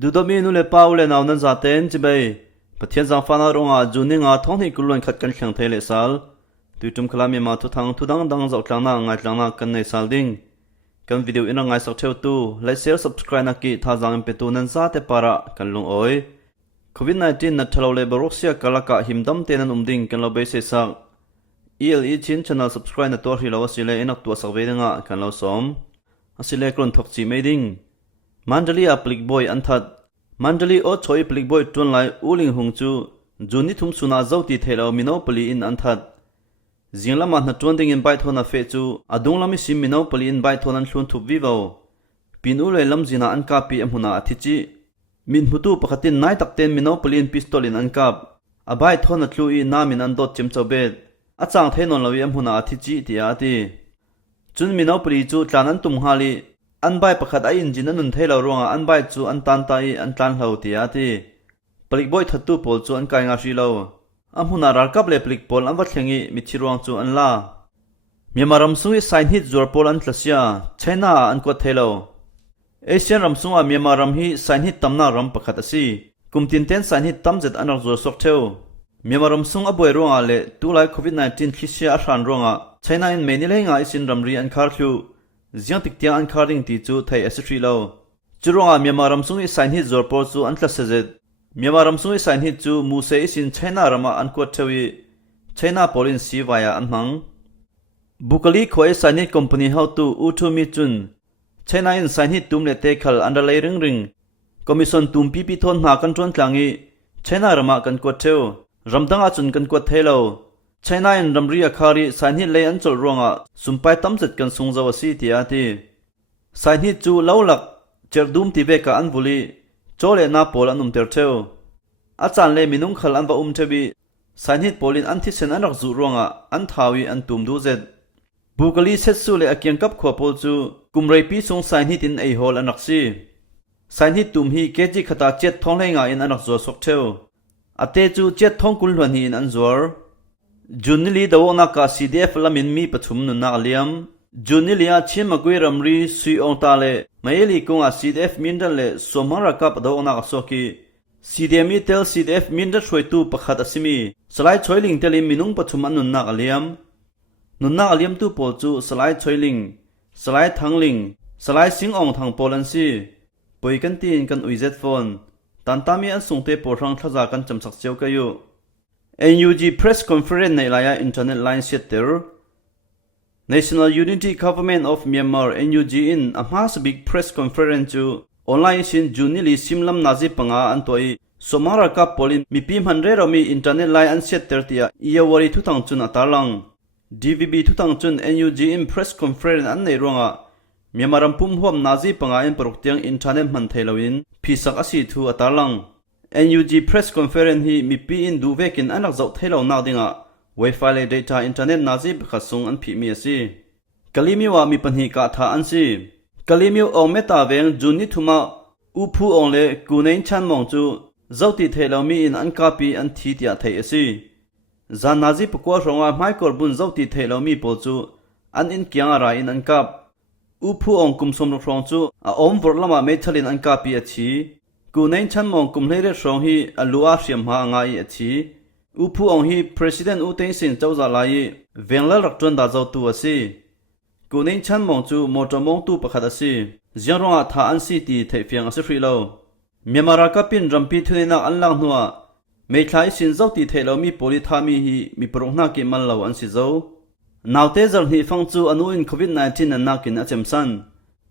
ดูดมีนุเลป้าเลนาวนันซาเตนจิเบยปะเทียนสังฟานารงอาจูนิงาท้องที่กุลวนขัดกันแข่งเทเลสัลดูจุมคลามีมาทุทางทุดังดังจากกลางนาไงกลางนากันในสัลดิงกันวิดีโออินไงสักเท่าตูไลค์แชร์ subscribe นักกีท่าจังเป็นตูนันซาเตปาระกันลงโอยโควิด-19 นัทเราเลยบรุษเสียกลากะหิมดำเตนันดิ่งกันเราเบสเสักELE ชิน channel subscribe นัตัวที่เราสิเลนักตัวสักเวดงะกันเราสมสิเลกรนทกจีไม่ดิ่งมันจะลีอัพลิกบอยอันทัดมันจะลีโอชอยพลิกบอยจวนไลอูลิงหงจูจูนิทุมสุนาเจ้าตีเทลามิโนปลีอินอันทัดจิงละมันนัดจวนดิ่งอินใบทอนาเฟจูอดุงละมิซิมิโนปลีอินใบทอนันชวนทุบวิวปินอูเลยลำจินาอันกาปีเอ็มหุนาอธิจิมินหุตูปกตินายตักเตนมิโนปลีอินพิสตอลินอันกับอใบทอนัดลุยนามินอันดดจิมเจ้าเบดอาจารย์เทนนลวิเอ็มหุนาอธิจิที่อาทิจุนมิโนปลีจูจานันตุมฮาลีอันใบประคัดไออินจินนันเทลารวงอันใบจูอันตันตายอันตันเหลาที่อาทิปลิกบอยทัดตูโพลจูอันกายงาชีเลาอัมหุนารักกับเลปลิกโพลอันวัดเชงีมิชิรวงจูอันลาเมียมารำซุงไซน์ฮิตจวร์โพลอันทลเซียไชน่าอันกวดเทลาเอเชียนรำซุงอาเมียมารำฮีไซน์ฮิตตำนารำประคัดสีกุมตินเทนไซน์ฮิตตำเจ็ดอันรักจวร์สกเทลเมียมารำซุงอบวยรวงอาเลตูไลโควิด-19 คิเซียอัชรันรวงอาไชน่าอินเมนิเลงอาอิสินรำรีอันคาร์คิวเสียงติดเตียงอันคาริงตีจูไทยเอสทรีเลาจุรงอาเมียมารำซุงไซน์ฮิตจวร์โพลจูอันทลเซเจดเมียมารำซุงไซน์ฮิตจูมูเซอิสินไชน่ารำอันกวดเทวีไชน่าโพลินซีวายอันมังบุคลีโคเอไซน์ฮิตคอมพานีเฮาตูอูทูมิจุนไชน่าอินไซน์ฮิตตุมเลเตคัลอันเดอร์ไลริงคอมมิชชั่นตุมปีปีทอนหากันจวนกลางอีไชน่ารำกันกวดเทวรำดังอาจุนกันกวดเทเลาไชน่าอินรำเรียคารีไซน์ฮิตเลอันจลรวงอาสุมไปตั้มจัดกันทรงจาวสีที่อาทิไซน์ฮิตจูเล่าหลักเจอดุมที่เวกอันบุลีโจเลนาโพลอันเตอร์เทวอาจารย์เลมินุงขลันว่าเทบีไซน์ฮิตโพลินอันที่เซนอันรักจูรวงอันทาวีอันตุมดูเจดบุกลีเซตสูเลอเกียงกับขวบโพลจูกุมไรปีทรงไซน์ฮิตอินไอโฮลอันรักซีไซน์ฮิตตุมฮีเกจิขตาเจ็ดท้องเลงอินอันรักจูสกเทวอเตจูเจ็ดท้องกุลหวนฮีอินอันจวร์จุนนิลีดาวนักาซีดีเอฟลามินมีปฐุมนุนักเลียมจุนนิลีอาชิมกุยรัมรีสุยองตาเลไม่ลีกงอาซีดีเอฟมินดันเลสมารักับดาวนักสกีซีดีเอมีเทลซีดีเอฟมินดันช่วยตูประคัดสิมีสไลด์ช่วยลิงเทลิมินุงปฐุมนุนักเลียมนุนักเลียมตูโปจูสไลด์ช่วยลิงสไลด์ทั้งลิงสไลด์สิงองทางโปลันซีป่วยกันตีนกันอุยเซตโฟนตันตามีอันส่งเตปอรังทัศกันจำสักเจ้ากันอยู่ NUG Press Conference ในลายอินเทอร์เน็ตไลน์เซตเตอร์ National Unity Government of Myanmar NUG in a mass big press conference จูออนไลน์สินจูนิลิซิมลัมนาจิปังอาอันตัวอีสมารากับพลินมีพิมพ์ฮันเรเรามีอินเทอร์เน็ตไลน์อันเซตเตอร์ที่อีวารีทุตังจุนอัตาลัง DVB ทุตังจุน NUG in Press Conference อันในรวงอ่ะเมียมารัมพุ่มห่วมนาจิปังอาอินปรุกเตียงอินเทอร์เน็ตมันเทลวินพิสักอาศิทูอัตาลังNUG Press Conference ฮีมีปีอินดูเวกินอันรักเจ้าเทลานาดิงะ Wi-Fi เล data อินเทอร์เน็ตนาจิบขัดส่งอันพิมีสิกะลิมิวามีปัญหากาถาอันสิกะลิมิวองเมตาเวงจุนนิทุมาอุพูองเลกูเนนชันมองจูเจ้าติเทลามีอินอันกาปีอันทีติอาเทสิจานนาจิปกว่ารงอาไมค์กอร์บุนเจ้าติเทลามีโปจูอันอินเกียงอะไรอินอันกับอุพูองกุมสมรครองจูอาอมวอร์ลามาเมทัลินอันกาปีอชีกูเนนชันมองกุมเลเรชองฮีอลัวเสียมหางายอชีอุพูองฮี President อุเทนสินเจ้าจาลายเวงลรักจวนดาเจ้าตัวสิกูเนนชันมองจูมอจมองตูประคัดสิเจียงรองอาทาอันสิตีเทฟียงอสิฟรีโลเมียมารากับปินรัมพีทุนนักอันลังหัวไม่คล้ายสินเจ้าตีเทลมีโพลิธามีฮีมีปรุงนักกิมันเหลาอันสิเจ้านาวเตจร์ฮีฟังจูอนุอินโควิด-19 นันนักกินอาเจมสัน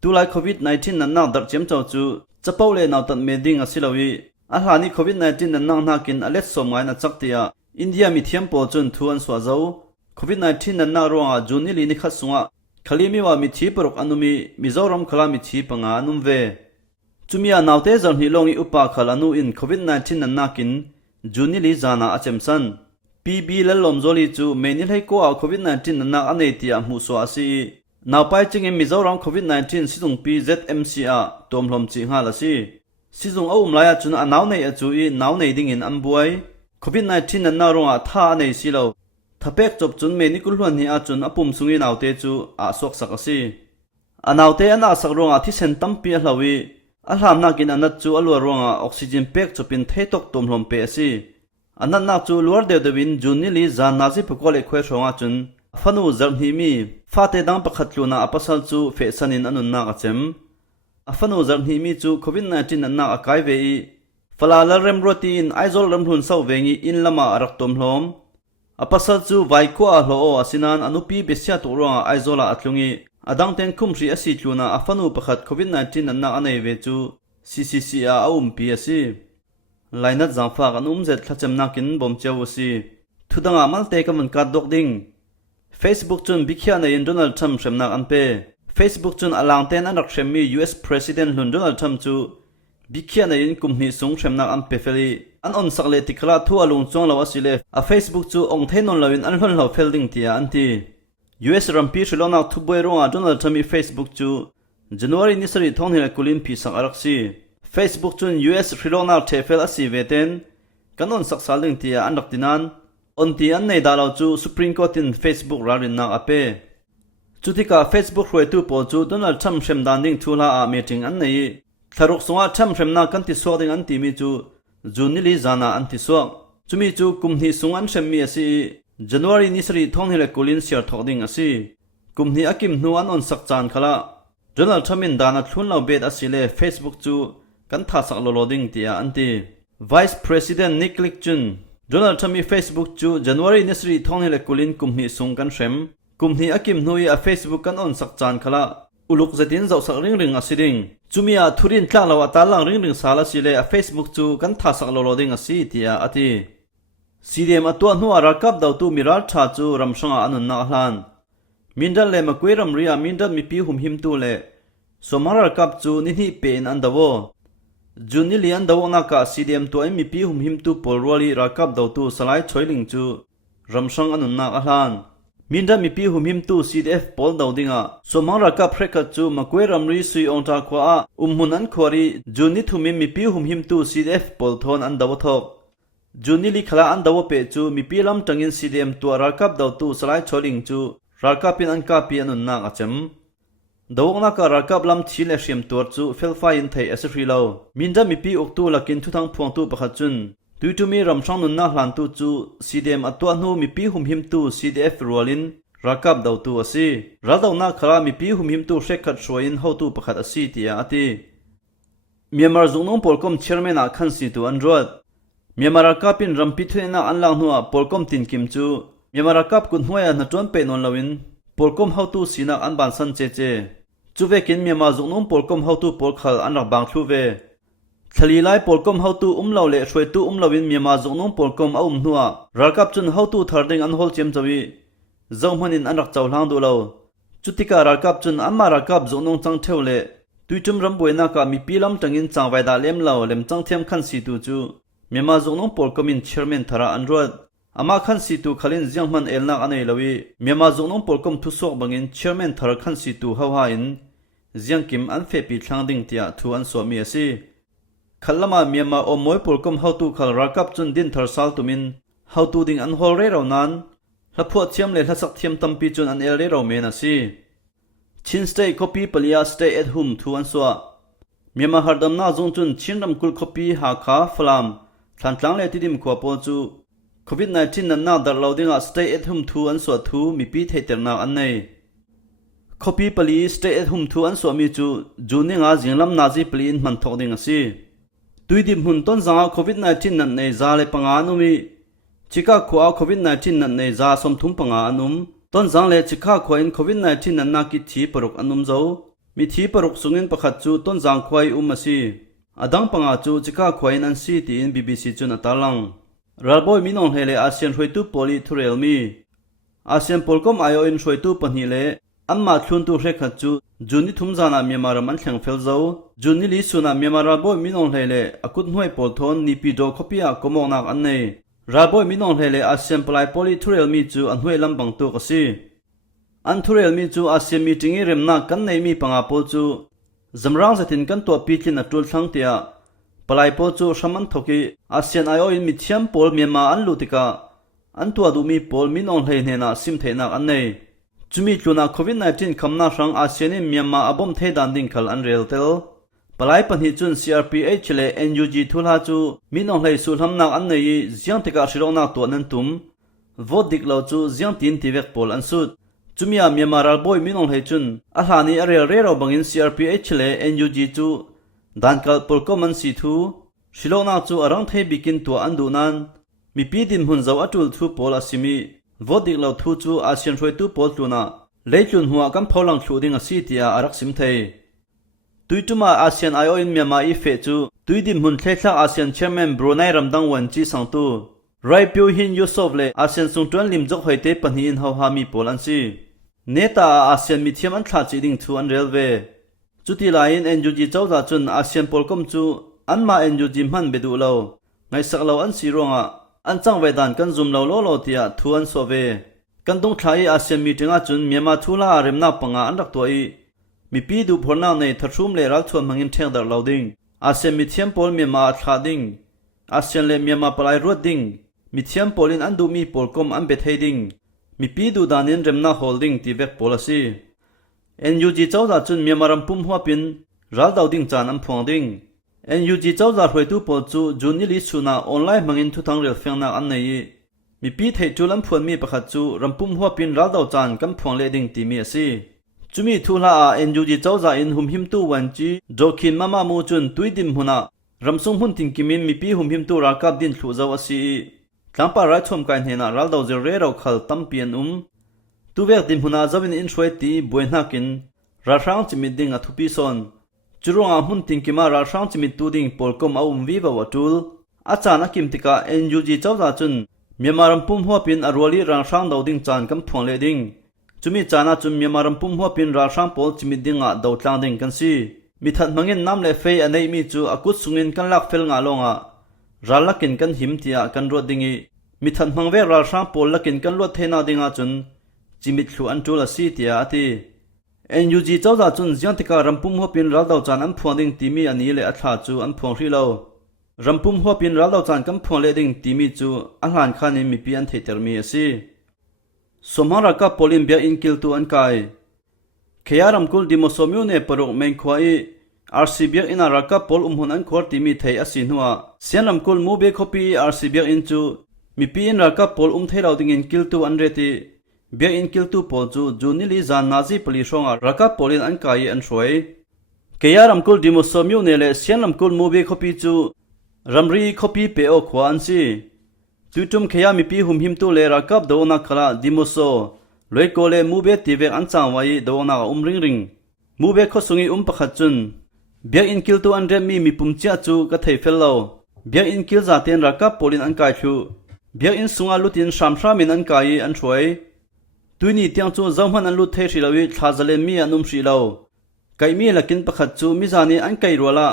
ตุลาโควิด-19 นันนักดักเจมเจ้าจูจะเป้าเลนาวตัดเมดิงอสิลาวีอาหารนี้โควิด-19 นันนักกินอเล็ดสมัยนัดจักเตียอินเดียมีเทียมโปจุนทวนสวาเจ้าโควิด-19 นันนักรวงอาจูนิลินิคัดสงะคลีมีว่ามีชีปรกอนุมีมิโซรัมคลามีชีปังอานุมเวจุมีอนาวเตจร์ฮีลงอีอุปาคลานูอินโควิด-19 นันนักินจูนิลิจานาอาเจมสันปีบีเลลอมโซลีจูเมนิลให้กัวโควิด-19 นันนักอันเอติอามูสวาซีนาวไปจึงมิโซรัมโควิด-19 สิจงปี ZMCA ตอมลมจิงฮาลาซีสิจงเอาลายจุนอนาวในจูอีนาวในดิ่งอินอันบวยโควิด-19 นันนักรองอาท่าในสิโลถ้าเป็กจบจนเมนิกุลวันนี้อาจุนอปุ่มสุงีนาวเตจูอาสวกสักสิอนาวเตอนาสักรองอาที่เซนตัมปีลาวี alham nakin anat chu alwa ronga oxygen pek chupin theitok tomhlom pe asi anat nak chu luar dewin jun li zan nazi pukole khwe ronga chun fanu zarni mi fate dang pakhatluna apasal chu fe sanin anun na achem afanu zarni mi chu covid-19 anna akai ve falala remroti in aizol ramhlun sau vengi in lama arak tomhlom apasal chu vaiko a hlo asinan anupi besya to ronga aizola atlungi adang ten khumri asi tluna afanu pakhat covid-19 anna anei ve chu ccc a umpi asi lainat zamfa anum zet thlachem nakin bomcheu asi thudanga malte kamun ka dokding Facebook chun bikhya na in Donald Trump shremna anpe Facebook chun alangten anak shremmi US President Lun Donald Trump chu bikhya na in kumni sung shremna anpe feli an on sakle tikla thu alung chong lawa sile a Facebook chu ong thainon lawin an hon lo felding tia anti US rampi shilona thuboi ronga Donald Trump Facebook chu January nisari thonghila kulin phi sak araksi Facebook chun US shilona thefel asi veten kanon saksaling tia anak dinan onti an nei dalaw chu Supreme Court in Facebook rarin na ape chutika Facebook roi tu po chu Donald Trump shem danding thula a meeting an nei tharuk songa Trump shem na kan ti so ding an ti mi chu junili zana an ti so chumi chu kumni sung an shem mi asi January nisri thonghile kulin share thoding asi kumni akim nu an on sak chan khala Donald Trump in dana thun law bet asile Facebook chu kan tha sak lo loading tia anti Vice President Nick Clegg Donald Trump Facebook chu January nisri thonghile kulin kumni sung kan shem kumni akim hnui a Facebook kan on sak chan khala uluk zetin zau sak ring asiring chumia thurin tlang lawa talang ring sala sile a Facebook chu kan tha sak lo loading asi tia ati CDM atwa hnu arakap daw tu mirar tha chu ramsanga anun na hlan mindal le makweram ria mindal mi pi hum him tu le somarar kap chu ni hi pen an dawo Junilian dawna ka CDM to MP hum him tu polwali rakap daw tu salai choiling chu ramsang anun na ahlan minda MP hum him tu CDF pol daw dinga somang rakap freka chu makwe ramri sui onta khwa umhunan khwari juni thumi MP hum him tu CDF pol thon an daw thok junili khala an daw pe chu MP lam tangin CDM tu rakap daw tu salai choiling chu rakapin an ka pi anun na achem dawna ka rakap lam thile shem tor chu felfa in thai asri lo minda mipi oktu lakin thuthang phuang tu pakha chun tuitumi ramsang nun na hlan tu chu CDM atwa hnu mipi hum him tu CDF rolin rakap daw tu asi radawna khala mipi hum him tu shekhat shroin ho tu pakhat asi tia ati Myanmar zungnong polkom chairman a khansi tu androt Myanmar kapin rampi thena anlang hnuwa polkom tin kim chu Myanmar kap kun hnuaya na ton pe non lawin polkom how tu sinak an ban san che chuvekin Myanmar zungnong polkom how tu polkhal anak bang thuve thalilai polkom how tu umlaw le shwai tu umlawin Myanmar zungnong polkom a hnuwa rakap chun how tu tharding an hol chem chawi zongmanin anak chawhlang du lo chutika rakap chun amma rakap zungnong chang theule tuichum ramboina ka mi pilam tangin changwaida lem lo lem chang them khan si tu chu Myanmar zungnong polkomin chairman thara anrod ama khan si tu khalin jiangman elna anei lawi Myanmar zungnong polkom thu sok bangin chairman thar khan si tu hawa in jiangkim an fe pi thangding tia thu an so mi asi khallama Myanmar o moi polkom how tu khal rakap chun din thar sal tumin how tu ding an hol re ro nan hlapho chiam le hlasak thiam tampi chun an el re ro men asi chin stay copy palia stay at home thu an so Myanmar hardam na zong chun chinram kul copy ha kha flam thantlang le tidim khwa po chu COVID-19 nan na dar loading a stay at home thu an so thu mi pi theiterna an nei copy pali stay at home thu an so mi chu juninga jinglam naji pali in man thoding asi tuidim hun ton zanga COVID-19 nan nei za le panga numi chika khwa COVID-19 nan nei za som thum panga anum ton zang le chika khwa in COVID-19 nan na ki thi paruk anum zo mi thi paruk sungin pakhat chu ton zang khwai asi adang panga chu chika khwa in an si ti in BBC chun atalang Ralboy minong hele ASEAN hroitu poli thurel mi ASEAN polkom ayo in hroitu panhi le amma thlun tu hrekhat chu juni thumjana Myanmar man thleng fel zo juni li suna Myanmar Ralboy minong hele akut hnuai pol thon nipi do khopia komongnak an nei Ralboy minong hele ASEAN polai poli thurel mi chu an hnuai lambang tu kasi an thurel mi chu ASEAN meeting i remna kan nei mi panga pol chu zamrang zatin kan to pitlin atul thlang tia palai po chu shaman thoki ASEAN ayo in mithiam pol Myanmar an lutika an tua du mi pol minong hlei hena sim theina an nei chumi tluna COVID-19 khamna rang ASEAN in Myanmar abom the dan ding khal an rel tel ปลายปัญหาจุน CRPH และ NUG ทุลาจูมีน้องเลยสูลำนักอันในเสียงที่กาชิโรนักตัวนั้นตุ่มวอดดิกเราจูเสียงตีนที่เวกโพลอันสุดจุมีอามีมาราลบอยมีน้องเลยจุนอาหารนี้เรียเราบังอิน CRPH และ NUG จูดันกัลปอลก็มันสีทูชิโรนักจูอารังเทบิกินตัวอันดูนั้นมีปีดิมหุ่นเจ้าอัตุลทูโพลอาซิมีวอดดิกเราทูจูอาเซียนช่วยตูโพลตัวน่ะเลยจุนหัวกันพอลังชูดิ้งอาซีที่อารักสิมเทตุยตุมาอาเซียนไอโออินเมียมาอีเฟจูตุยดิมหุ่นเทศอาเซียนเชมเมนบรูไนรัมดังวันจีสังตูไรพิวหินยูโซฟเลอาเซียนสุงจวนลิมจกหอยเตปันหินเฮาฮามีโพลันซีเนตาอาเซียนมีเทียมอันขาดจีดิ้งทูอันเรลเวจุดที่ไลน์เอ็นยูจีเจ้าตาจุนอาเซียนโพลคอมจูอันมาเอ็นยูจีมันเบดูเลาไงสักเลาอันสีรงอ่ะอันจังเวดานกันซุมเลาโลโลเทียทูอันโซเวกันตรงท้ายอาเซียนมีถึงอาจุนเมียมาทุลาเริมนาปังอันรักตัวอีมีปีดูผลนาในทัศน์เลรักทวนมังอินเทงดาร์ลาวดิงอาเซียนมีเทียมโพลเมียมาขาดิงอาเซียนเลเมียมาปลายรวดดิงมีเทียมโพลินอันดูมีโพลคอมอันเบทเฮดิงมีปีดูดานินเริมนาโฮลดิงที่เวกโพลซีNUG เจ้าตาจุนเมียมารัมปุ่มหัวปินรัลดาวดิงจานอันพวงดิงNUG เจ้าตาหวยตูโพจูจูนิลิสุนาออนไลน์มังอินทุทังเรียลเฟียงนักอันนี้มีปีเทจูลัมพวนมีประคัตจูรัมปุ่มหัวปินรัลดาวจานกันพวงเลดิงตีมีสิจุมีทุลาNUG เจ้าตาอินหุมหิมตูวันจีโจคินมามามูจุนตุยดิมหุนารัมซุงหุนติงกิมินมีปีหุมหิมตูรักกับดินหลุจาวสีหลังปารัชมกันเห็นรัลดาวเจเรเราขัลตั้มเปียนตัวเวกดิมหุนาจะเป็นอินช่วยตีบวยนักินราชางจิมิดดิงอัทุพิซอนจุรงอาหุนติงกิมาราชางจิมิดตูดิงปอลคอมเอาวิบาวตูลอาจารย์นักกิมติกาNUG เจ้าตาจุนเมียมารัมปุ่มหัวปินอรวลีราชางดาวดิงจานกันพวงเลดิงจุมีจานาจุนเมียมารัมปุ่มหัวปินราชางปอลจิมิดดิงอาดาวตางดิงกันซีมิทัดมังเงินน้ำเลเฟยอันนี้มีจูอากุศสุงินกันลักเฟลงาลงอาราลักินกันหิมเตียกันรวดดิงีมิทัดมังเวราชางปอลลักินกันรวดเทนาดิงอาจุนจิมิดขลุอันจูลซีเตียอาทีNUG เจ้าตาจุนเสียงที่การรำปุ่มหัวปินรัลดาวจานอันพวงดิ่งตีมีอันนี้เลยอัฐาจูอันพวงที่เรารำปุ่มหัวปินรัลดาวจานกันพวงเลดิ่งตีมีจูอันหลานข้านี้มีปีอันเทเตอร์มีสิสมหรักกับพลิมเบียอินกิลตัวอันกายเขียรำกุลดิโมสมิวเนปรุกเมงควายRCB อินารักกับพลหุนอันขวดตีมีเทอสินหัวเสียงรำกุลมูเบคอปี RCB อินจูมีปีอินรักกับพลเทเราดิ่งอินกิลตัวอันเรติเบียอินกิลตูโพจูจูนิลิจานนาซีปลิชงอารักพอลินอันกายอันช่วยเกียรำกุลดิโมสมิวเนเลเซียนลำกุลมูเบคอปีจูรัมรีคอปีเปโอขวานซีจุจุมเขียมีปีหุมหิมตูเลรักโดนักขลาดิโมโซลอยโกเลมูเบตีเวกอันจางไว้โดนักริงริงมูเบคอสุงีประคัดจุนเบียอินกิลตูอันเรมีปุ่มเจ้าจูกะเทเฟลโลเบียอินกิลซาเตนรักพอลินอันกายชูเบียอินสุงาลุตินชามชามินอันกายอันช่วยตุยนี่เตียงจูเจ้ามันอันลุเทศิลาวิทาซาเลมีอันนุ่มศิลาวไก่มีลักินประคัดจูมิจานีอันไก่รัวละ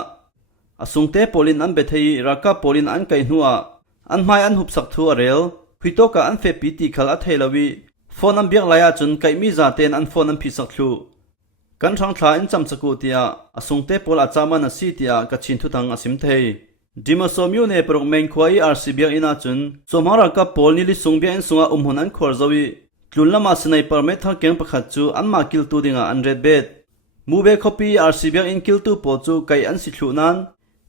อสุงเตโพลินอันเบทฮีรักโพลินอันไก่หัวอันไม่อันหุบสักทัวเรลพิโตกะอันเฟปิติขลอัทเฮลาวิฟอนันเบียกลายจนไก่มีจาเตนอันฟอนันพิสักทูกันทางทลายอันจำสกุติยาอสุงเตโพลอาจามันอสิติยากัชินทุตังอสิมเทดิมาสมิวเนปรกเมงควายRCBอินาจุนสมหรักโพลนิลิสุงเบียนสุงอาหุนอันขวร์จวิลุนละมาสไนเปอร์เมทัลเก่งประคัดจูอันมาคิลตูดิงอันเรดเบดมูเบคอปี RCB อินคิลตูโพจูไกอันสิทลุนัน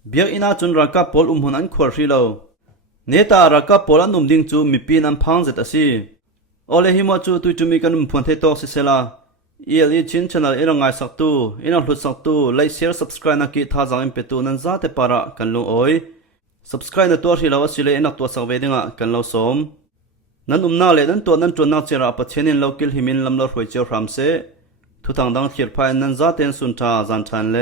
เบียอินาจุนรักโพลหุนอันขวร์ฮิโลเนตารักโพลอันนุ่มดิงจูมีปีนันพังเจตสิโอเลหิมจูตุจุมีกันนุ่มพวนเทตอกสิเซลาชินชแนลอิรังไงสักตูอินังหลุดสักตูไลค์แชร์ subscribe นักกีท่าจังอินเปตูนันซาเตปาระกันลงโอย subscribe ในตัวที่เราสิเลอินักตัวสักเวดิงะกันเราสมนั้นนาเลนั้นตัวนั้นจวนนักเจราปัจเจนินเรากิลหิมินลำลอรวยเจ้าพรามเซทุทางดังเขียดภายนั้นซาเตนสุนทาจันทันเล